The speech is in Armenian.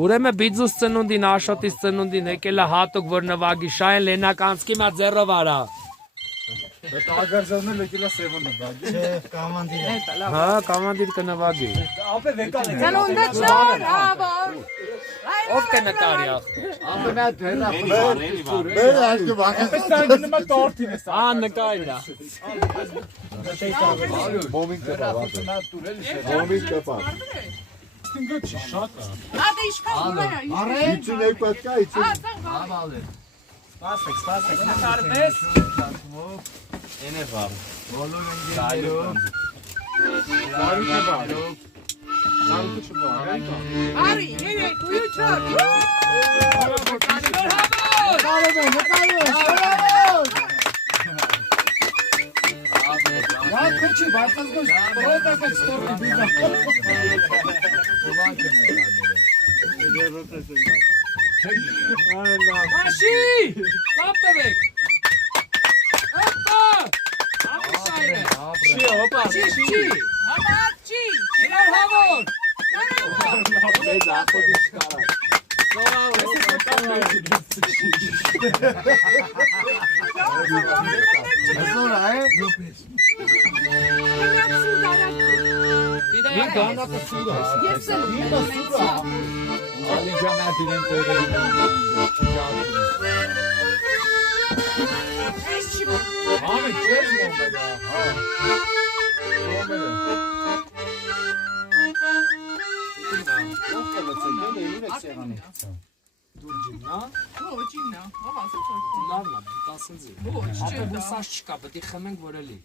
Ուրեմն բիզուս ծնունդին, Աշոտից ծնունդին եկել է հատուկ, որ նվագի Շահեն Լենականցկի մա ձեռով արա։ Ագարձանն եկել է Սևոնը բագի։ Հա, կամանդիր կնվագի։ Ծնունդը չոր, ավոր։ Ով կնկարի ախ։ Մեր այստեղ վախես տանգնում է տորտին է։ Ա նկարիրա։ Մոմին կպա։ Մոմին կպա։ Ինքը շատ է։ Ադե իշքան գուրա։ Իցին եք պատկա, իցին։ Համալը։ Սպասեք, նկարվես։ Էնե վար։ Բոլոր Սարուտ է բա։ Սարուտը չբա։ Արի, երեք, ու չոր։ Ա քիչ բարձր գոչ, պրոտա կստորի բիզա։ Մաշի! Կապտվեք։ Հոպա! Ամուսայրը։ Չի, հոպա։ Չի։ Հատակ չի։ Իրար հավոր։ Մեծ ախոտի չկարա։ Այսօր է։ Դանա կսուրա։ Ես էլ Սուրա։ Ալի ջանա դին տերերի։ Ես չի։ Ամեն չես մոմելա։ Հա։ Մոմելա։ Դուրջինա։ Ոչինա, ահա ասած։ Լավն է, տասնձի։ Ոչ, Ապա չէ։ բուսած չկա, պետք է խմենք որ էլի։